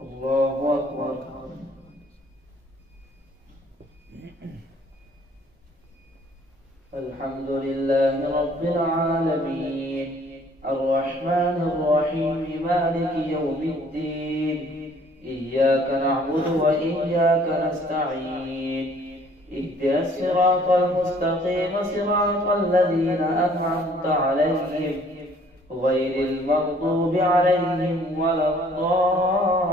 الله أكبر. الحمد لله رب العالمين الرحمن الرحيم مالك يوم الدين إياك نعبد وإياك نستعين اهدنا الصراط المستقيم صراط الذين أنعمت عليهم غير المغضوب عليهم ولا الضالين.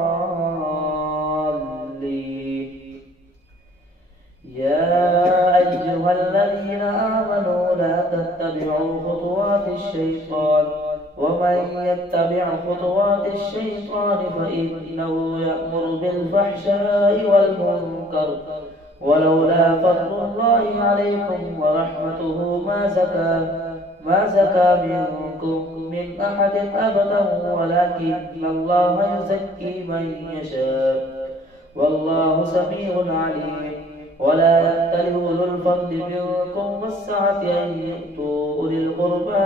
يا أيها الذين آمنوا لا تتبعوا خطوات الشيطان ومن يتبع خطوات الشيطان فإنه يأمر بالفحشاء والمنكر ولولا فضل الله عليكم ورحمته ما زكى منكم من أحد أبدا ولكن الله يزكي من يشاء والله سميع عليم. ولا يأتل أولو الفضل منكم والسعة أن يؤتوا أولي القربى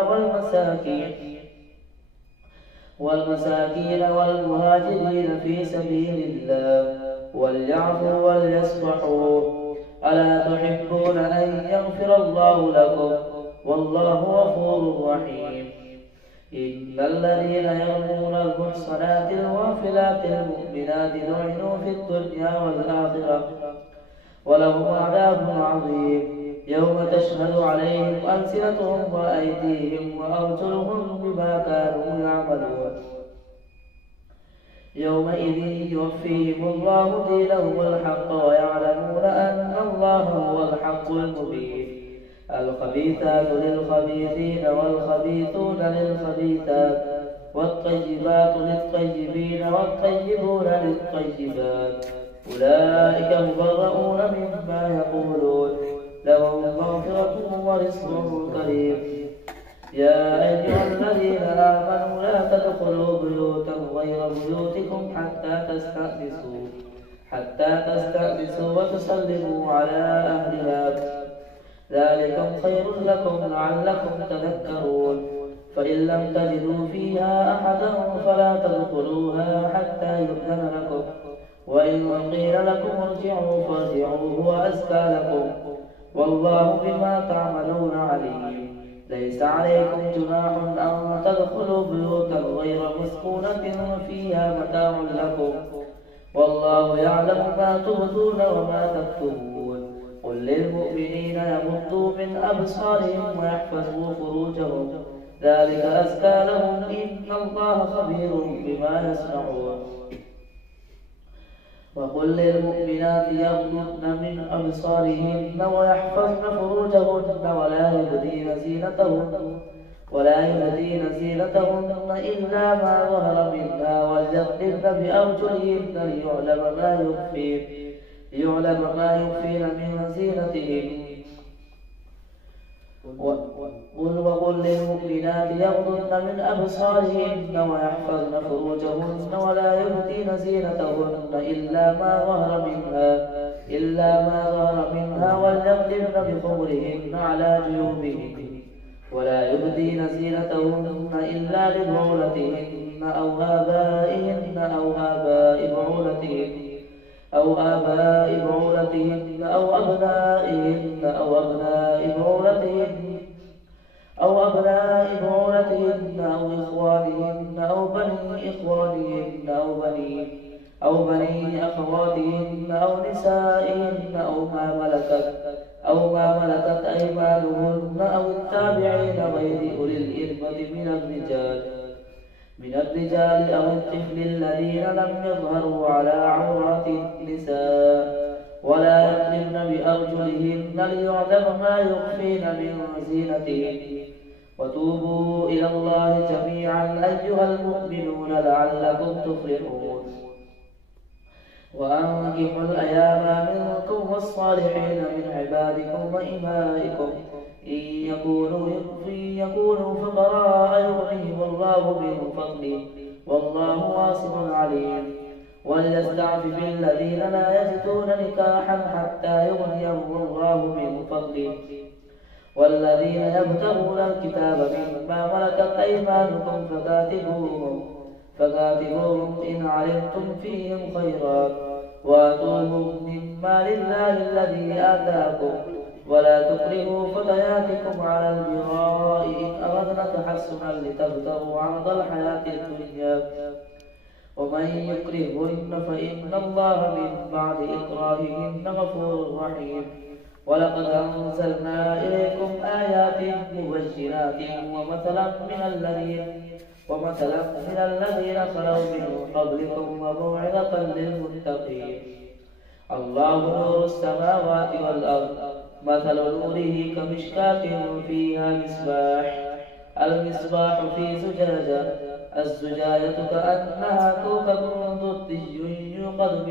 والمساكين والمهاجرين في سبيل الله وليعفوا وليصفحوا ألا تحبون أن يغفر الله لكم والله غفور رحيم. إن الذين يرمون المحصنات الغافلات المؤمنات لعنوا في الدنيا والآخرة ولهم عذاب عظيم يوم تشهد عليهم ألسنتهم وأيديهم وأرجلهم بما كانوا يعملون يومئذ يوفيهم الله دينهم الحق ويعلمون أن الله هو الحق المبين. الخبيثات للخبيثين والخبيثون للخبيثات والطيبات للطيبين والطيبون للطيبات أولئك مبرؤون مما يقولون لهم مغفرة ورزق كريم. يا أيها الذين آمنوا لا تدخلوا بيوتا غير بيوتكم حتى تستأنسوا وتسلموا على أهلها ذلكم خير لكم لعلكم تذكرون. فإن لم تجدوا فيها أحدا فلا تدخلوها حتى يؤذن لكم وإن قيل لكم ارجعوا فارجعوا هو أزكى لكم والله بما تعملون عليم. ليس عليكم جناح أن تدخلوا بيوتا غير مسكونة فيها متاع لكم والله يعلم ما تبدون وما تكتمون. قل للمؤمنين يغضوا من أبصارهم ويحفظوا فروجهم ذلك أزكى لهم إن الله خبير بما يصنعون. وقل للمؤمنات يغضضن من أبصارهن ويحفظن فروجهن ولا يبدين زينتهن إلا ما ظهر منها وليضربن بأرجلهن ليعلم ما يخفين من زينتهن. وقل للمؤمنات يغضضن من أبصارهن ويحفظن فروجهن ولا يبدين زينتهن إلا ما ظهر منها وليضربن بخمرهن على جيوبهن ولا يبدين زينتهن إلا لبعولتهن أو آبائهن أو أبنائهن أو أبناء بعولتهن أو إخوانهن أو بني أخواتهن أو نسائهن أو ما ملكت أيمانهن أو التابعين غير أولي الإربة من الرجال أو الطفل الذين لم يظهروا على عورات النساء ولا يضربن بأرجلهن ليعلم ما يخفين من زينتهن. وتوبوا إلى الله جميعا أيها المؤمنون لعلكم تفلحون. وأنكحوا الأيام منكم والصالحين من عبادكم وإمائكم إن يكونوا فقراء يغنيهم الله من فضله والله واسع عليم. وليستعفف الذين لا يجدون نكاحا حتى يغنيهم الله من فضله والذين يبتغون الكتاب مما ملكت أيمانكم فكاتبوهم إن علمتم فيهم خيرا وآتوهم مما لله الذي آتاكم ولا تكرهوا فتياتكم على البغاء إن أردنا تحسنا لتبتغوا عرض الحياة الدنيا ومن يكرههن فإن الله من بعد إكراههن غفور رحيم ولقد أنزلنا إليكم آيات مبشرات ومثلا من الذين خلوا من قبلكم وموعظة للمتقين الله نور السماوات والأرض مثل نوره كمشكاة فيها المصباح في زجاجة الزجاجة كأنها كوكب ضجي يوقد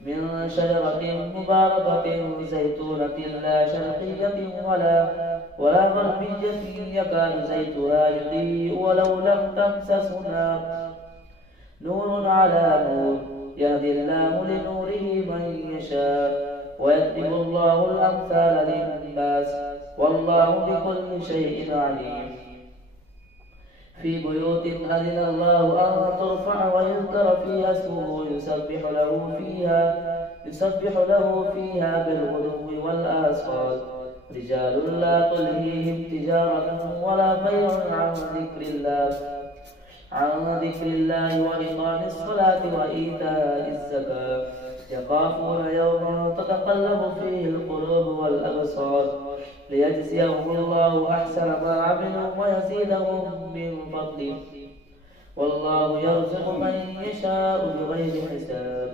من شجرة مباركة زيتونة لا شرقية ولا غربية يكاد زيتها يضيء ولو لم تمسسه نور على نور يهدي الله لنوره من يشاء ويضرب الله الأمثال للناس والله بكل شيء عليم في بيوت أذن الله أن ترفع ويذكر فيها اسمه يسبح له فيها بالغدو والآصال رجال لا تلهيهم تجارة ولا بيع عن ذكر الله وإقام الصلاة وإيتاء الزكاة يخافون يوما تتقلب فيه القلوب والأبصار ليجزيهم الله أحسن ما عملوا ويزيدهم من فضله والله يرزق من يشاء بغير حساب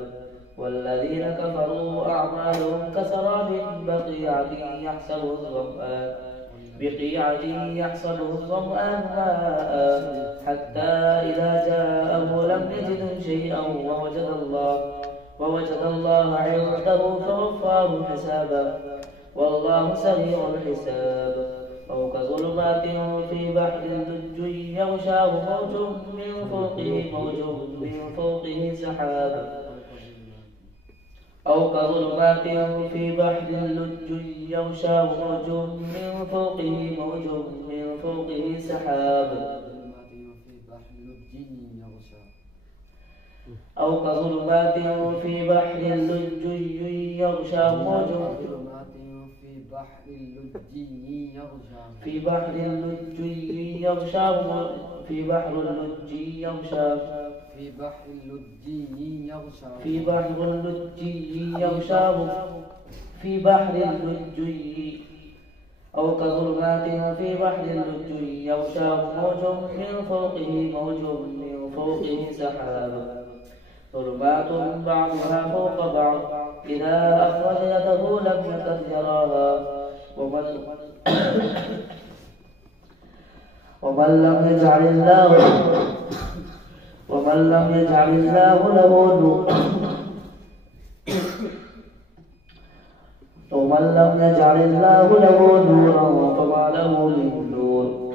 والذين كفروا أعمالهم كسراب بقيعة يحسبه الظمآن ماء حتى إذا جاءه لم يجد شيئا ووجد الله عنده فوفاه حسابا والله سريع الحساب أو كظلمات في بحر لجي يغشاه موج من فوقه سحاب أو كظلمات في بحر لجي يغشاه موج من فوقه سحاب أو كظلمات في بحر لجي يغشاه موج في بحر اللجي يغشاه أو كظلمات في بحر اللجي يغشاه موج من فوقه سحاب ظلمات بعضها فوق بعض إذا أخرج يده لم يكد يراها ومن لم يجعل الله له نورا فما له من نور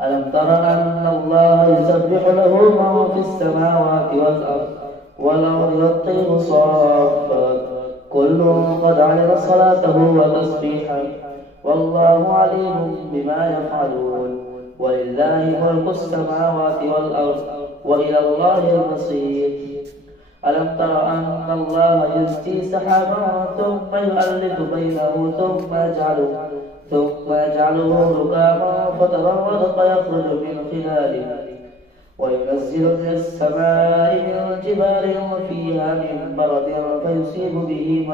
ألم تر أن الله يسبح له من في السماوات والأرض والطير صافات كل قد علم صلاته وتسبيحه والله عليم بما يفعلون ولله ملك السماوات والأرض وإلى الله المصير ألم تر أن الله يزجي سحابا ثم يؤلف بينه ثم يجعله ركاما فترى الودق يخرج من خلاله وينزل من السماء من جبال فيها من برد فيصيب به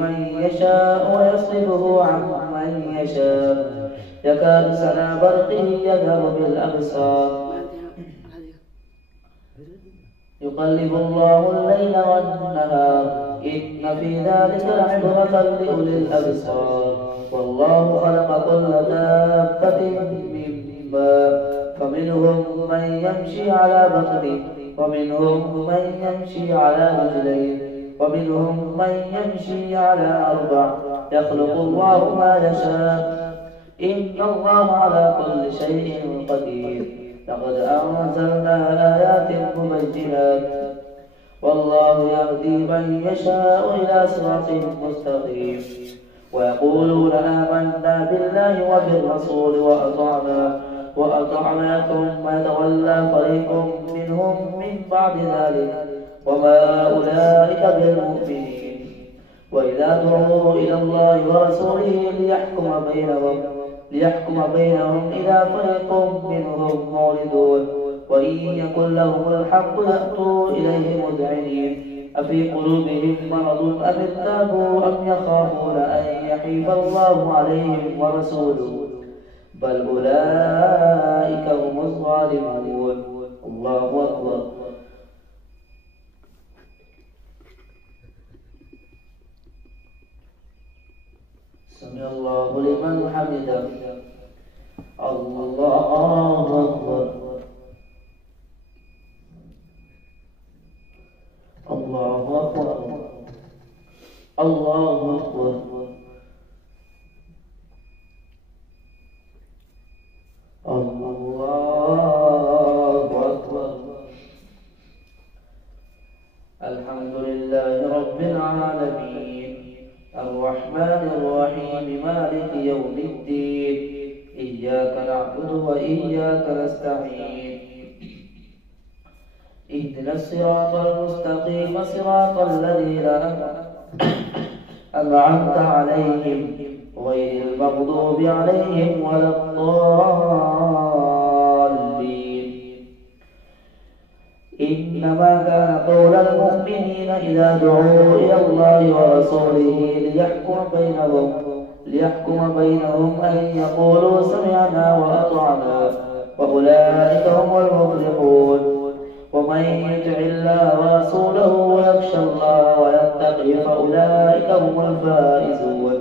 من يشاء ويصرفه عن من يشاء يكاد سنا برقه يذهب بالأبصار يقلب الله الليل والنهار إن في ذلك لعبرة لأولي الأبصار والله خلق كل دابة من ماء فمنهم من يمشي على بطنه ومنهم من يمشي على رجلين ومنهم من يمشي على أربع يخلق الله ما يشاء إن الله على كل شيء قدير لقد أنزلنا آيات مبينات والله يهدي من يشاء إلى صراط مستقيم ويقولون آمنا بالله وبالرسول وأطعنا وأطعنا ثم يتولى فريق منهم من بعد ذلك وما أولئك بالمؤمنين. وإذا دعوا إلى الله ورسوله ليحكم بينهم إذا فريق منهم معرضون وإن يكن لهم الحق يأتوا إليه مذعنين أفي قلوبهم مرض أم ارتابوا أم يخافون أن يحيف الله عليهم ورسوله بل أولئك هم الظالمون. الله أكبر. سمع الله لمن حمده. الله أكبر. الله أكبر. الله أكبر. الله أكبر. الحمد لله رب العالمين الرحمن الرحيم مالك يوم الدين إياك نعبد وإياك نستعين اهدنا الصراط المستقيم صراط الذين أنعمت عليهم غير المغضوب عليهم ولا الضالين. إنما كان قول المؤمنين إذا دعوا إلى الله ورسوله ليحكم بينهم أن يقولوا سمعنا وأطعنا وأولئك هم المفلحون. ومن يطع الله ورسوله ويخشى الله ويتقه فأولئك هم الفائزون.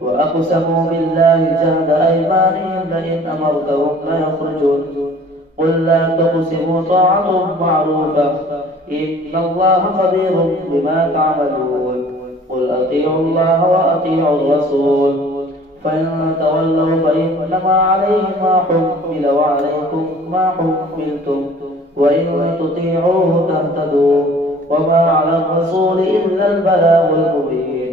وأقسموا بالله جهد أيمانهم لئن أمرتهم ليخرجون قل لا تقسموا طاعة معروفة إن الله خبير بما تعملون قل أطيعوا الله وأطيعوا الرسول فإن تولوا فإنما عليه ما حمل وعليكم ما حملتم وإن تطيعوه تهتدوا وما على الرسول إلا البلاغ المبين.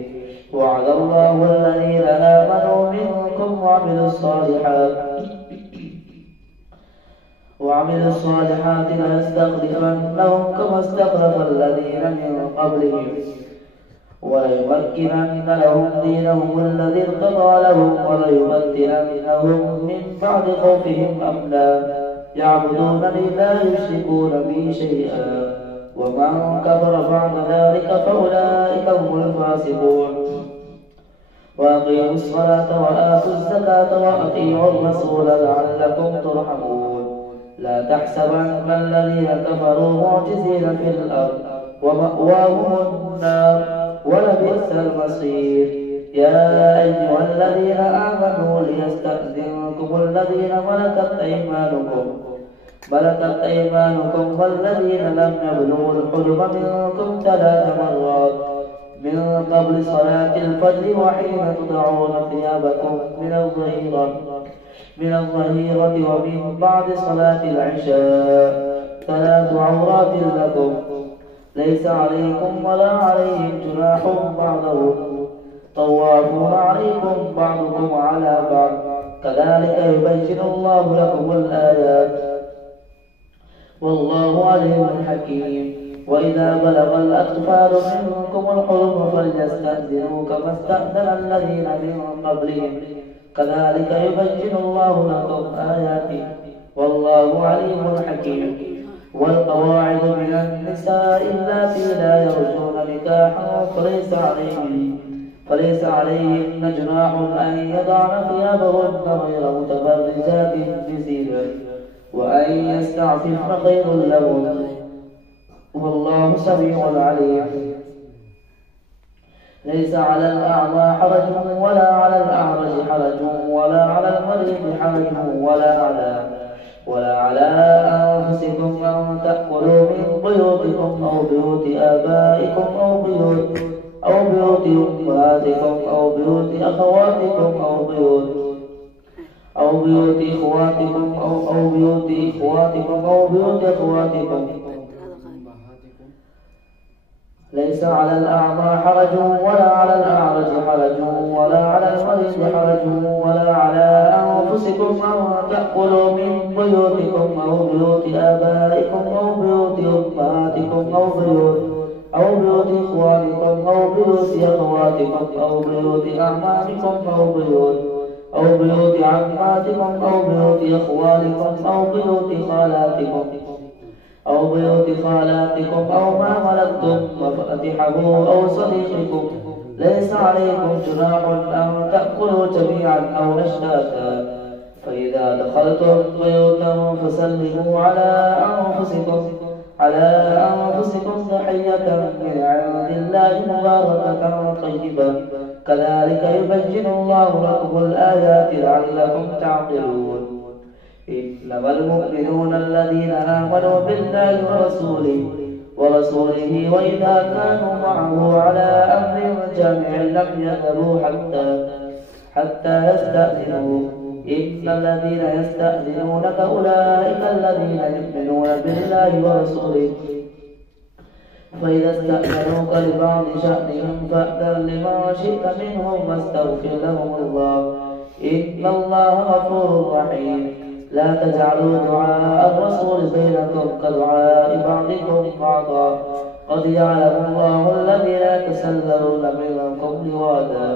وعد الله الذين آمنوا منكم وعملوا الصالحات ليستخلفنهم كما استخلف الذين من قبلهم وليمكنن لهم دينهم الذي ارتضى لهم وليبدلنهم من بعد خوفهم أمنا يعبدونني لا يشركون بي شيئا ومن كفر بعد ذلك فأولئك هم الفاسقون. وأقيموا الصلاة وآتوا الزكاة وأطيعوا الرسول لعلكم ترحمون. لا تحسبن الذين كفروا معجزين في الأرض ومأواهم النار ولبئس المصير. يا أيها الذين آمنوا ليستأذنكم الذين ملكت أيمانكم والذين لم يبلغوا الحلم منكم 3 مرات من قبل صلاة الفجر وحين تضعون ثيابكم من الظهيرة ومن بعد صلاة العشاء 3 عورات لكم ليس عليكم ولا عليهم جناح بعضهم طوافون عليكم بعضكم على بعض كذلك يبين الله لكم الآيات والله عليم حكيم. وإذا بلغ الأطفال منكم الحلم فليستأذنوا كما استأذن الذين من قبلهم كذلك يبين الله لكم آياته والله عليم حكيم. والقواعد من النساء اللاتي لا يرجون نكاحا فليس عليهن جناح أن يضعن ثيابهن غير متبرجات بزينة وأن يستعففن خير لهن والله سميع عليم. ليس على الأعمى حرج ولا على الأعرج حرج ولا على المريض حرج ولا على أنفسكم أن تأكلوا من بيوتكم أو بيوت آبائكم أو بيوت أمهاتكم أو بيوت أخواتكم أو بيوت إخواتكم أو بيوت إخواتكم أو بيوت أخواتكم ليس على الأعمى حرج ولا على الأعرج حرج ولا على المريض حرج ولا على أنفسكم أن تأكلوا من بيوتكم أو بيوت آبائكم أو بيوت أمهاتكم أو بيوت إخوانكم أو بيوت أخواتكم أو بيوت أعمامكم أو بيوت عماتكم أو بيوت أخوالكم أو بيوت خالاتكم أو ما ملكتم مفاتحه أو صديقكم. ليس عليكم جناح أن تأكلوا جميعا أو أشتاتا. فإذا دخلتم بيوتا فسلموا على أنفسكم تحية من عند الله مباركة طيبة. كذلك يبين الله لكم الآيات لعلكم تعقلون. إنما المؤمنون الذين آمنوا بالله ورسوله وإذا كانوا معه على أمر جامع لم يذهبوا حتى يستأذنوه. إن الذين يستأذنونك أولئك الذين يؤمنون بالله ورسوله. فإذا استأذنوك لبعض شأنهم فأذن لمن شئت منهم واستغفر لهم الله. إن الله غفور رحيم. لا تجعلوا دعاء الرسول بينكم كدعاء بعضكم بعضا. قد يعلم الله الذين يتسللون منكم لواذا.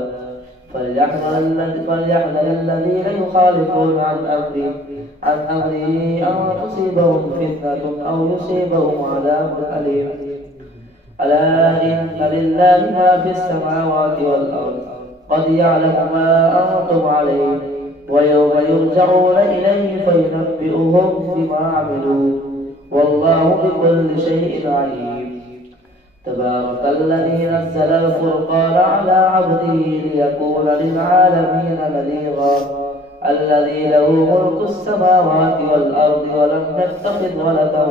فليحذر الذين يخالفون عن أمره أن تصيبهم فتنة أو يصيبهم عذاب أليم. ألا إن لله ما في السماوات والأرض. قد يعلم ما أنتم عليه ويوم يرجعون إليه فينبئهم بما عملوا والله بكل شيء عليم. تبارك الذي نزل الفرقان على عبده ليكون للعالمين نذيرا. الذي له ملك السماوات والأرض ولم يتخذ ولدا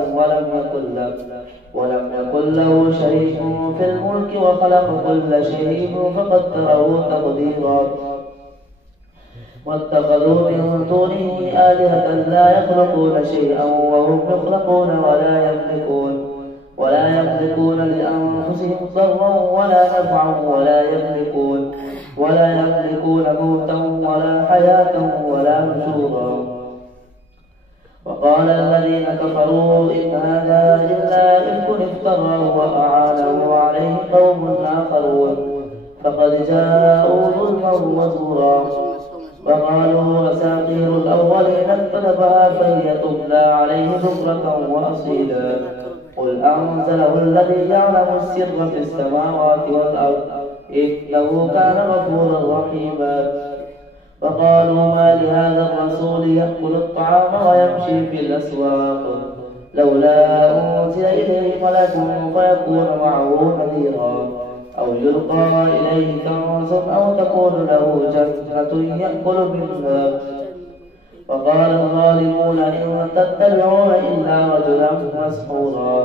ولم يكن له شريك في الملك وخلق كل شيء فقدره تقديرا. واتخذوا من دونه آلهة لا يخلقون شيئا وهم يخلقون ولا يملكون لأنفسهم ضرا ولا نفعا ولا يملكون موتا ولا حياة ولا نشورا. وقال الذين كفروا إن هذا إلا إفك افتراه وأعانه عليه قوم آخرون فقد جاءوا ظلما وزورا. وقالوا أساطير الأولين اكتتبها فهي تتلى عليه بكرة وأصيلا. قل أنزله الذي يعلم السر في السماوات والأرض إنه كان غفورا رحيما. وقالوا ما لهذا الرسول يأكل الطعام ويمشي في الأسواق لولا أنزل إليه ملك فيكون معه نذيرا أو يلقى إليه كنز أو تكون له جنة يأكل منها. وقال الظالمون إن تتبعون إلا رجلا مسحورا.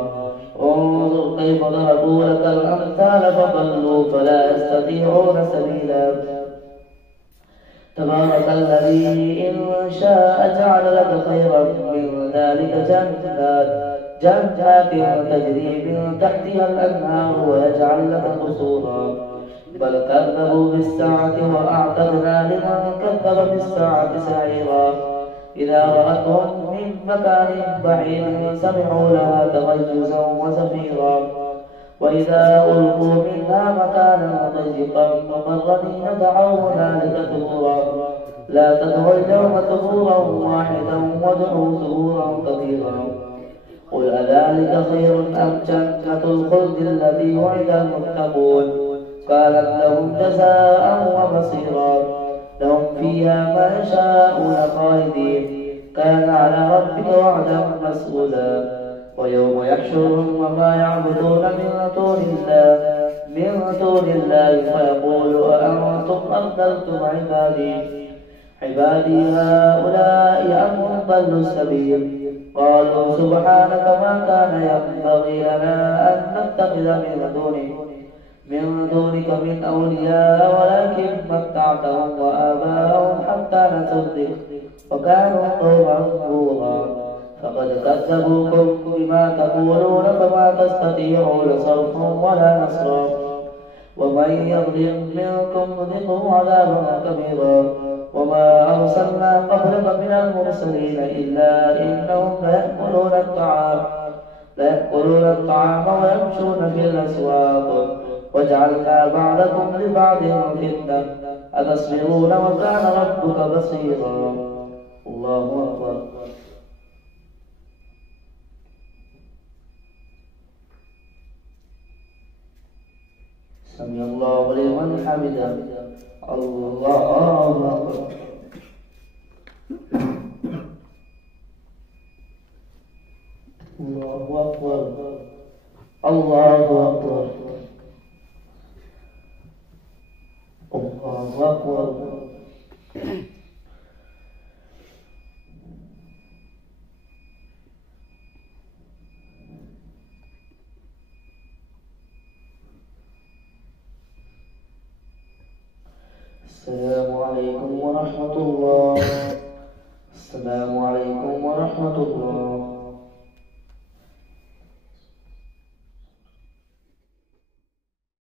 انظر كيف ضربوا لك الأمثال فضلوا فلا يستطيعون سبيلا. تبارك الذي إن شاء جعل لك خيرا من ذلك جنات تجري من تحتها الأنهار ويجعل لك قصورا. بل كذبوا بالساعة وأعتدنا لمن كذب بالساعة سعيرا. إذا رأتهم من مكان بعيد سمعوا لها تغيزا وزفيرا. وإذا ألقوا منها مكانا ضيقا مقرنين دعوا هنالك ثبورا. لا تدعوا اليوم ثبورا واحدا وادعوا ثبورا كثيرا. قل أذلك خير أم جنة الخلد التي وعد المتقون كانت لهم جزاء ومصيرا. لهم فيها ما يشاءون خالدين كان على ربك وعدا مسؤولا. ويوم يحشرهم وما يعبدون من دون الله فيقول أأنتم أضللتم عبادي هؤلاء أم ضلوا السبيل. قالوا سبحانك ما كان ينبغي لنا أن نتخذ من دونك من أولياء ولكن متعتهم وآباءهم حتى نسوا الذكر وكانوا قوما بورا. فقد كذبوكم بما تقولون فما تستطيعون صرفا ولا نصرا ومن يظلم منكم نذقه عذابا كبيرا وما أرسلنا قبلك من المرسلين إلا إنهم ليأكلون الطعام ويمشون في الأسواق وجعلنا بعضكم لبعض فتنة أتصبرون وكان ربك بصيرا. الله أكبر. سمع الله لمن حمده. الله أكبر. الله أكبر. الله أكبر. الله أكبر. السلام عليكم ورحمة الله. السلام عليكم ورحمة الله.